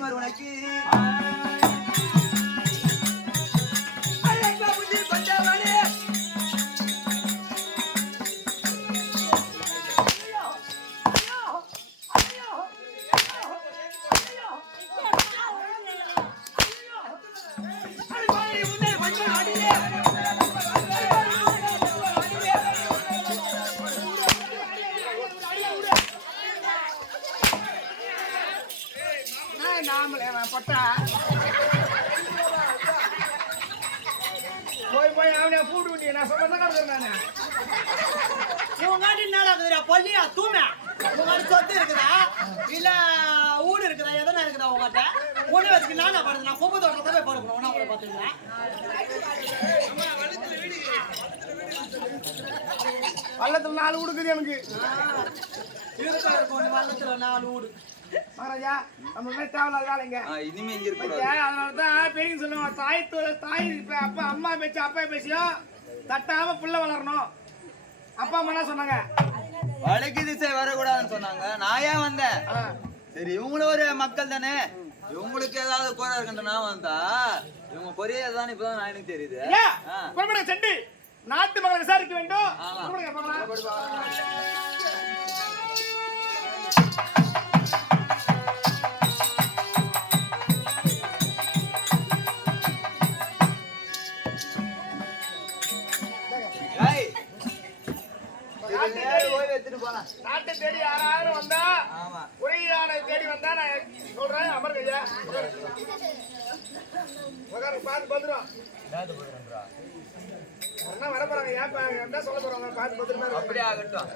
வரும் உனக்கு. என்ன இருக்குதுடா பள்ளியா தூமே உங்காட்டி சொத்து இருக்குதா? இல்ல ஊடு இருக்குதா? எதனா இருக்குதா உங்ககிட்ட? ஒண்ணு வச்சுக்கு நான் படுது நான் கொம்பு தோட்டத்தை போய் படுக்கணும். ஒண்ணா கூட பாத்துக்கிறேன் பள்ளத்துல நாலு கொடுக்குது எனக்கு. இருக்கா இருக்கும். வள்ளத்துல நாலு ஊடு. மகாராஜா நம்ம தேவையில்லாத வேலைங்க. இனிமே இங்க இருக்க அதனால தான் பெரியவங்க சொல்லுவாங்க தாய் தாய் அப்பா அம்மா பேச்சு அப்பா பேசியும் தட்டாம புள்ள வளரணும். அப்பா அம்மா என்ன சொன்னாங்க? வடக்கு திசை வரக்கூடாதுன்னு சொன்னாங்க. நான் ஏன் வந்தேன்? சரி இவங்களும் ஒரு மக்கள் தானே? இவங்களுக்கு ஏதாவது குறை இருக்குன்ற நான் வந்தா இவங்க பொரிய தான் இப்பதான் நான் எனக்கு தெரியுது. சென்று நாட்டு மக்களை விசாரிக்க வேண்டும். ஆமா. எடுத்துட்டு போலாம். நாட்டை தேடி யாராவது வந்தா ஆமா. உரையான தேடி வந்தா நான் சொல்றேன் ஐயா உட்காருங்க, பார்த்து பத்திரம். என்ன வர போறாங்க? ஏன் என்ன சொல்ல போறாங்க? பார்த்து பத்திரமா. அப்படியே ஆகட்டும்.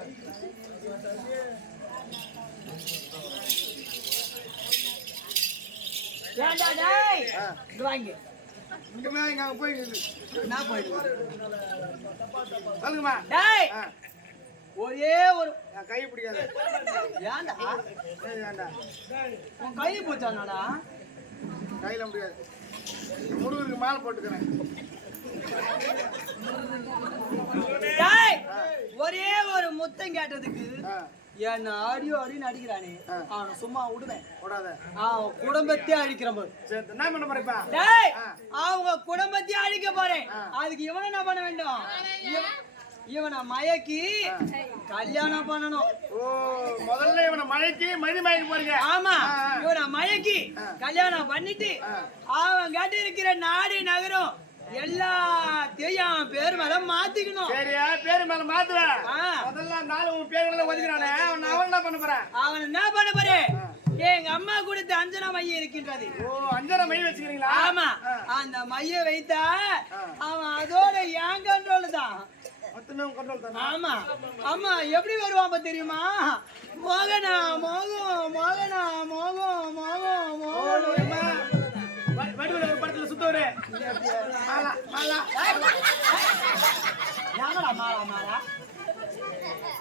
ஏன்டா டேய்? இங்க வாங்க. இங்க போய் நில்லு. நான் போயிடு சொல்லுங்கம்மா டேய்! ஆ, ஒரே ஒரு என் கை பிடிக்காது. ஏன்டா? வேண்டாம் உன் கை போச்சானாடா? கையில முடியாது. முருகருக்கு மாலை போட்டுக்கிறேன். ஒரே ஒரு முத்தம் கேட்டதுக்கு என்ன அடியோ அடின்னு அடிக்கிறானே. அவனை சும்மா விடுவேன். போடாத அவன் குடும்பத்தையே அழிக்கிறான் பாரு சரி என்ன பண்ண ஆ. அவங்க குடும்பத்தையே அழிக்க போறேன். அதுக்கு இவனை என்ன பண்ண வேண்டும்? இவனை மயக்கி கல்யாணம் பண்ணணும் ஓ முதல்ல இவனை மழைக்கு மதி மயக்கி போறீங்க ஆமா. இவனை மயக்கி. கல்யாணம் பண்ணிட்டு. அவன் கேட்டு இருக்கிற நாடு நகரம் எல்லாத்தையும் பேர் மேல மாத்திக்கணும் சரியா பேரு மேல மாத்துவேன் ஆ. முதல்ல நாலு உன் பேருகளை ஒதுக்கிறானே அவன் அவன் என்ன பண்ண போறேன் அவன் என்ன பண்ண போறே எங்க அம்மா கொடுத்த அஞ்சனா மையம் இருக்கின்றது ஓ அஞ்சரை மை வச்சுக்கிறீங்களா ஆமா. அந்த மைய வைத்தா. அவன் அதோட மொத்தமே கண்ட்ரோல் தானே ஆமா. ஆமா. எப்படி வருவான் அப்ப தெரியுமா? மோகனா மோகம் மோகனா மோகம் மோகம் மோகம் வடிவில் ஒரு படத்துல சுத்தவரு. மாலா மாலா. மாலா மாலா?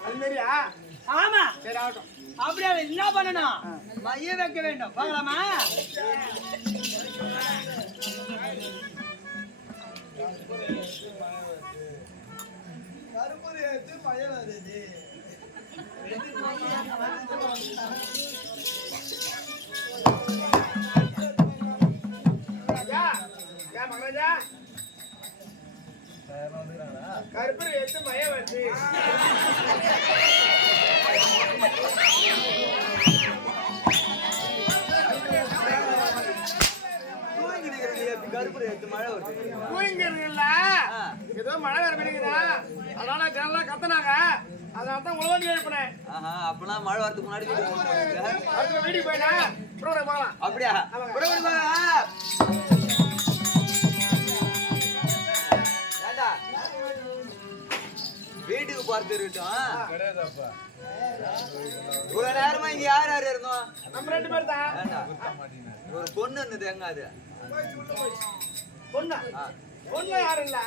அது மாதிரியா ஆமா. சரி ஆகட்டும். அப்படியே என்ன பண்ணணும்? மைய வைக்க வேண்டும். பார்க்கலாமா? கருப்பூர் ஏத்து மயில் வருது கருப்பூர் ஏத்து மயம் வருது கருப்பு எடுத்து மழை வருது. ஏதோ மழை வேற பெய்யுதா அதனால ஜனலா கத்துனாங்க. அதனால தான் உழவண்டி எழுப்பினேன் அப்பனா மழை வரதுக்கு முன்னாடி வீட்டுக்கு போயிட்டேன் அப்படியா? பார்த்து இருக்கட்டும் இவ்வளவு நேரமா இங்க யார் யார் இருந்தோம்? நம்ம ரெண்டு பேர் தான். ஒரு பொண்ணு இருந்தது எங்க அது? பொண்ணா? பொண்ணு யாரும் இல்ல.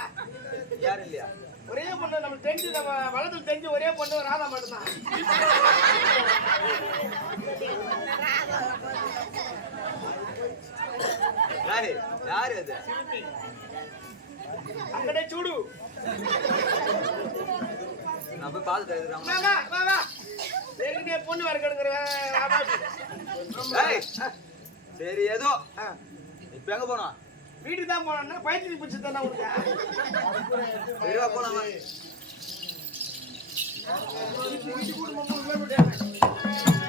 யாரும் இல்லையா? ஒரே பொண்ணு நம்ம தெரிஞ்சு நம்ம வளத்துல தெரிஞ்சு ஒரே பொண்ணு ராதா மட்டும்தான். ஏய், யாரு அது? அங்கடே சூடு. நான் போய் வா ஏற்கனவே பொண்ணு வர கெடுங்கிற ஏய் சரி ஏதோ. இப்ப எங்க போனோம்? வீட்டுக்கு தான் போனோம்னா பயிற்சி பிடிச்சி தானே உனக்கு? ஒரு முப்பது கிலோமீட்டர்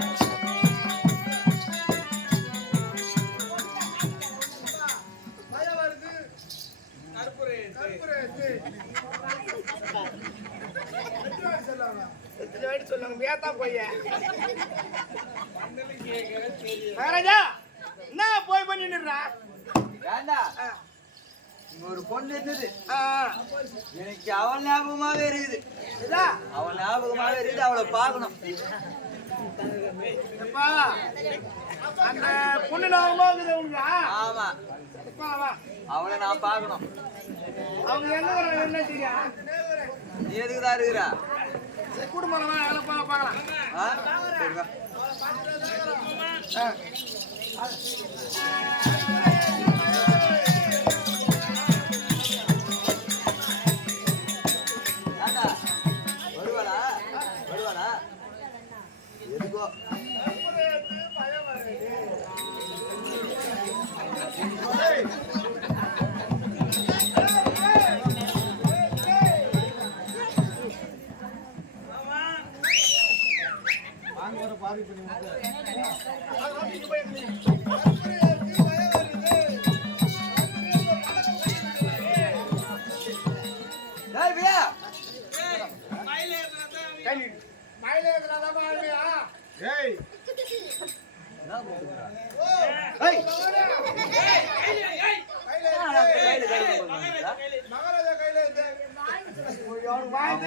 எத்தனை வாட்டி சொல்லுவாங்க வேத்தா பையன் மகாராஜா என்ன போய் பண்ணிடுறா இங்க ஒரு பொண்ணு இருந்தது. எனக்கு அவள் ஞாபகமாவே இருக்குது. அவள் ஞாபகமாவே இருக்குது அவளை பார்க்கணும். அந்த பொண்ணு உனக்கு? ஆமா. அவளை நான் பார்க்கணும். அவங்க வராங்க என்ன தெரியும்? நீ எதுக்கு தான் இருக்கிறா? குடும்பம் எல்லாம் போக பார்க்கலாம் ஆ? சரி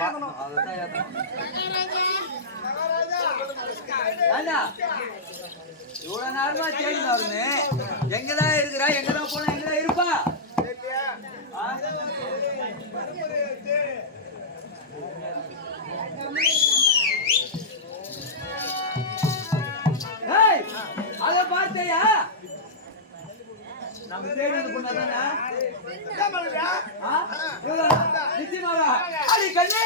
ஏத்தணும். ஏண்டா, இவ்வளவு நேரமா தேடி வருமே எங்கதான் இருக்கிறா எங்கதான் போனா எங்கதான் இருப்பா? ஏய், அத பார்த்தையா நம்ம தேடி? நிச்சயமாவா? அடி கண்ணு!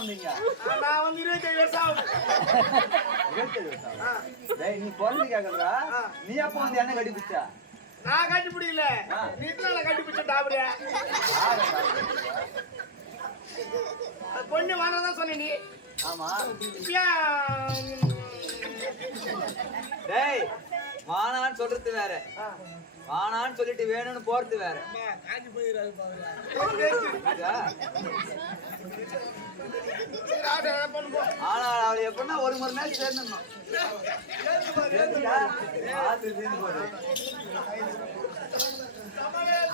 வந்தீங்க? நான் வந்து இருபத்தேழு வருஷம் ஆகுது. இருபத்தேழு வருஷம். நீ பிறந்து கேக்குறா? நீ எப்போ வந்து என்ன கட்டி பிடிச்சா? நான் கட்டி பிடிக்கல நீ தான் கட்டி பிடிச்ச டாபரியா யாரை கட்டி பிடிச்சா? பொண்ணு வாங்கதான் சொன்ன நீ ஆமா டேய் வானான்னு சொல்றது வேற வானான்னு சொல்லிட்டு வேணும்னு போறது வேற. ஆனா அவளை எப்படின்னா ஒரு மணி நேரம் சேர்ந்துடணும்.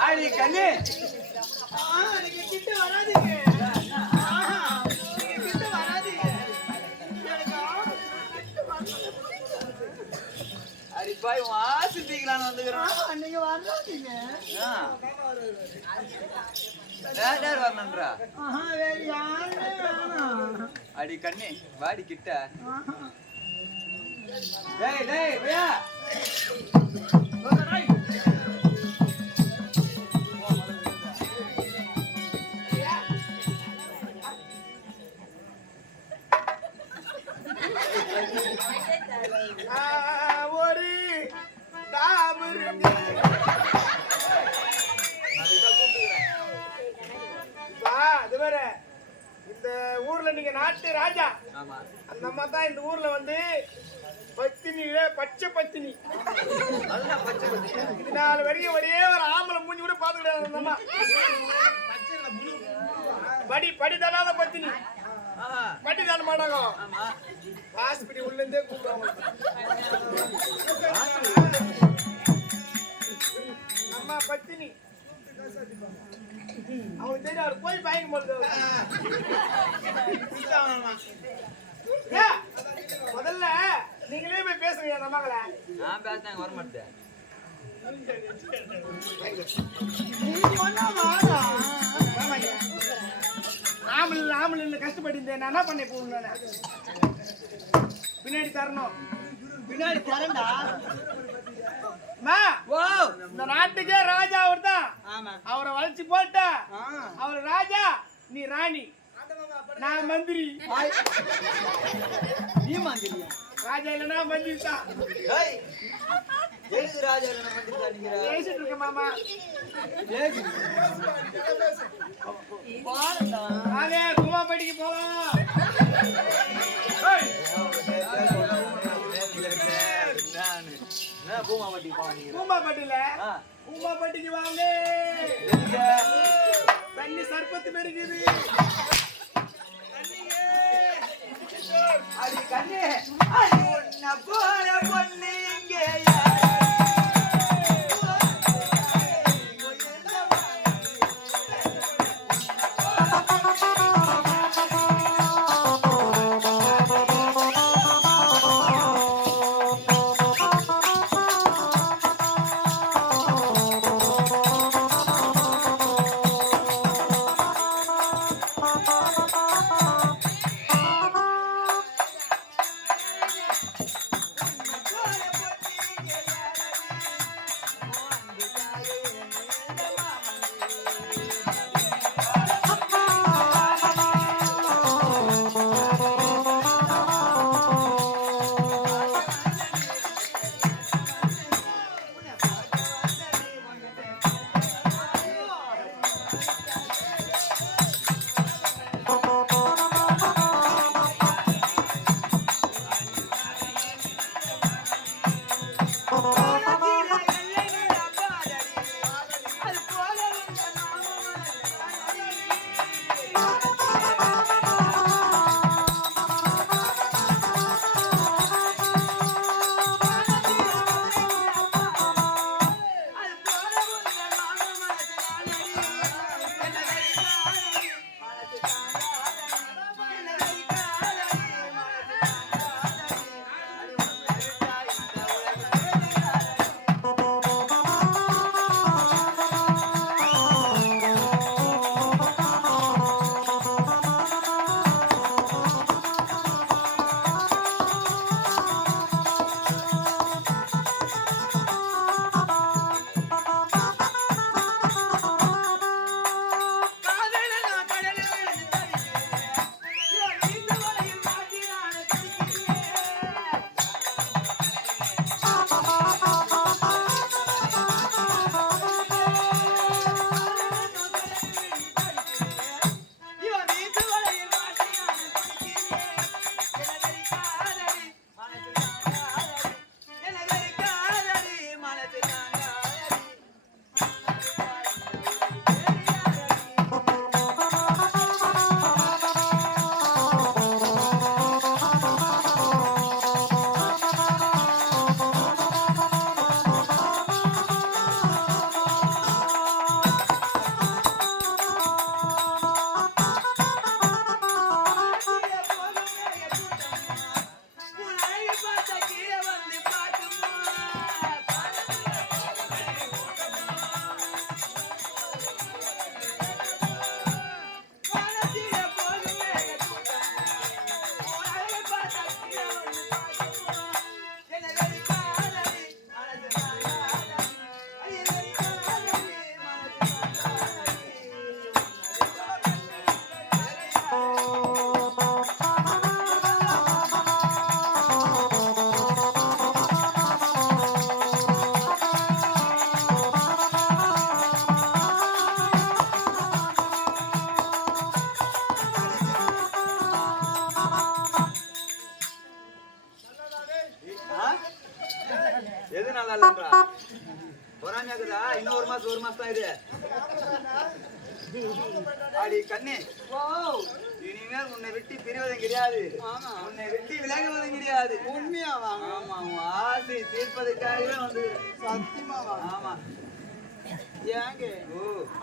அடி கண்ணு யார் வரணுன்றா. அடி கண்ணு வாடி கிட்ட. டேய் டேய் பையா ஆ, ஒரு டாபருக்கு ஊர்ல நீங்க நாட்டு ராஜா. அந்த அம்மா தான் இந்த ஊர்ல வந்து பத்தினியில பச்சை பத்தினி. நாள் வரைக்கும் ஒரே ஒரு ஆம்பளை மூஞ்சி கூட கிடையாது அந்த அம்மா. படி படி தராத பத்தினி. ஆஹா. படி தான மாட்டாங்க ஹாஸ்பிட்டல் உள்ள இருந்தே கூப்பிடுவாங்க. அம்மா பத்தினி. அவனுக்கு தெரியும் அவர் போய் பயங்க ஏன்? முதல்ல நீங்களே போய் பேசுங்க என் மகளை. நான் பேசினாங்க வர மாட்டேன். ஆம்பளை ஆம்பளை கஷ்டப்பட்டு இருந்தேன் நான் என்ன பண்ண போகணும் பின்னாடி தரணும். பின்னாடி தரண்டா அம்மா, ஓ இந்த நாட்டுக்கே ராஜா அவர் தான் ஆமா. அவரை வளைச்சு போட்ட. ஆ. அவர் ராஜா நீ ராணி. நான் மந்திரி. நீ மாந்திரியா? ராஜா இல்லைன்னா மந்திரி தான் ஏய் எதுக்கு ராஜா என்ன பண்ணிட்டு அடிக்கிற பேசிட்டு இருக்க மாமா. வாங்க போலாம் ஏய், என்ன பூமா பட்டி போனீங்க? கூமாப்பட்டியில ஆ. கூமாப்பட்டிக்கு வாங்க. எதுக்கு தண்ணி சர்பத்து பெருகுது. அடி கண்ணே. அடி உன்னை போல பொண்ணு இங்கே கிடையாது உன்னை விட்டு விலகுவதும் கிடையாது. உண்மையாவா ஆமா உன் ஆசை தீர்ப்பதற்காகவே வந்து சத்தியமாவா? ஆமா. ஏங்க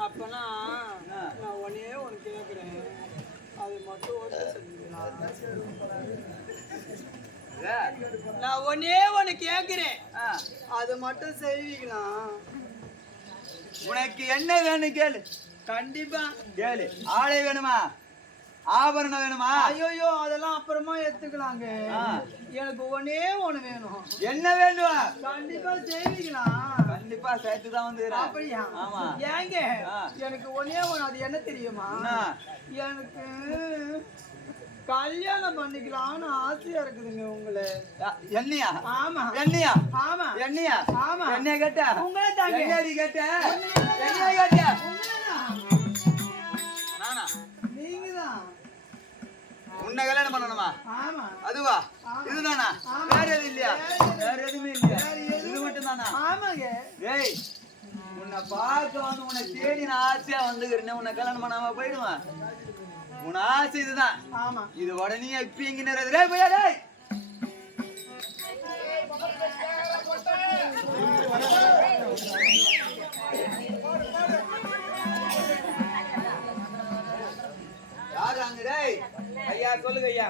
அப்பனா நான் ஒன்னே ஒன்று கேட்குறேன் அது மட்டும் ஓட்ட சொல்லுங்களா? நான் ஒன்னே ஒன்று கேட்குறேன் அது மட்டும் செய்வீங்களா? உனக்கு என்ன வேணும் கேளு. கண்டிப்பா கேளு. ஆடை வேணுமா? ஆபரணம் வேணுமா? ஐயோயோ அதெல்லாம் அப்புறமா எடுத்துக்கலாங்க. எனக்கு ஒன்னே ஒன்று வேணும். என்ன வேண்டும் கண்டிப்பா செய்வீங்களா கண்டிப்பா சேர்த்து தான் வந்துக்கிறேன் அப்படியா? ஆமா. ஏங்க. எனக்கு ஒன்னே ஒன்று அது என்ன தெரியுமா? என்ன? எனக்கு கல்யாணம் பண்ணிக்கலாம்னு ஆசையா இருக்குதுங்க உங்களை. என்னையா? ஆமா. என்னையா? ஆமா. என்னையா? ஆமா. என்னைய கேட்ட? உங்களை தாங்க. என்னடி கேட்ட? என்னைய கேட்ட? நீங்கதான். உன்னை கல்யாணம் பண்ணணுமா? ஆமா. அதுவா. இதுதானா. வேற எதுவும் இல்லையா? வேற எதுவுமே இல்லையா? இது மட்டும் தானா ஆமாங்க. ஏய் உன்னை பார்க்க வந்து உன்னை தேடி நான் ஆசையா வந்துக்கிறேன். உன்னை கல்யாணம் பண்ணாம போயிடுவேன். உன் ஆசை இதுதான். ஆமா. இது உடனே இப்ப எங்க நிறைய டேய். போயா டேய் யாரு சொல்லுங்க ஐயா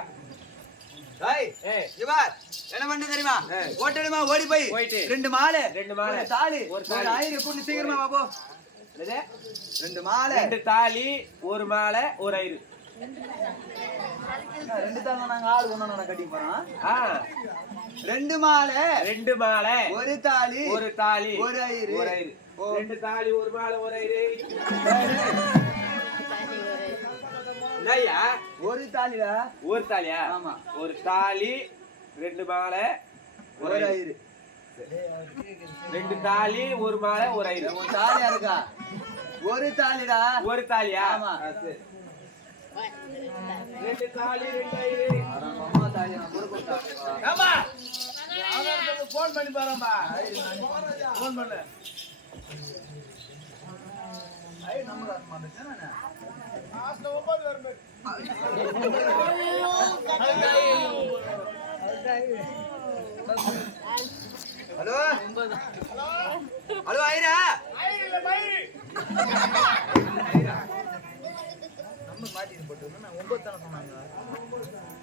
என்ன பண்ணு தெரியுமா? ஓட்டணுமா? ஓடி போய். ரெண்டு மாலை. ரெண்டு மாலை. தாலி. ஒரு. ஆயிரம் கூட்டு சீக்கிரமா வா போ. என்னது? ரெண்டு மாலை. ரெண்டு தாலி ஒரு மாலை ஒரு ஐரு ரெண்டு தாங்க நாங்க ஆள் ஒண்ணு கட்டி போறோம். ரெண்டு மாலை. ரெண்டு மாலை. ஒரு தாலி. ஒரு தாலி. ஒரு ஐரு. ஒரு ஐரு. ரெண்டு தாலி ஒரு மாலை ஒரு ஐரு என்னய்யா ஒரு தாலிடா ஒரு தாலியா ஆமா. ஒரு தாலி ரெண்டு மாலை ஒரு ஒரு ஐரு ரெண்டு தாலி ஒரு மாலை ஒரு ஐரு உன் தாலியா இருக்கா? ஒரு தாலிடா ஒரு தாலியா ஆமா. ரெண்டு தாலி ரெண்டு அட, அம்மா தாலி நான் கொடுக்க கூடாது. ஏம்பா போன் பண்ணி பாருப்பா போன் பண்ணு. ஐ, நம்ம காசு மாட்டேன். ஹலோ? ஹலோ ஐரா? நம்ம மாட்டி போட்டு ஒன்பது தானே சொன்னாங்க.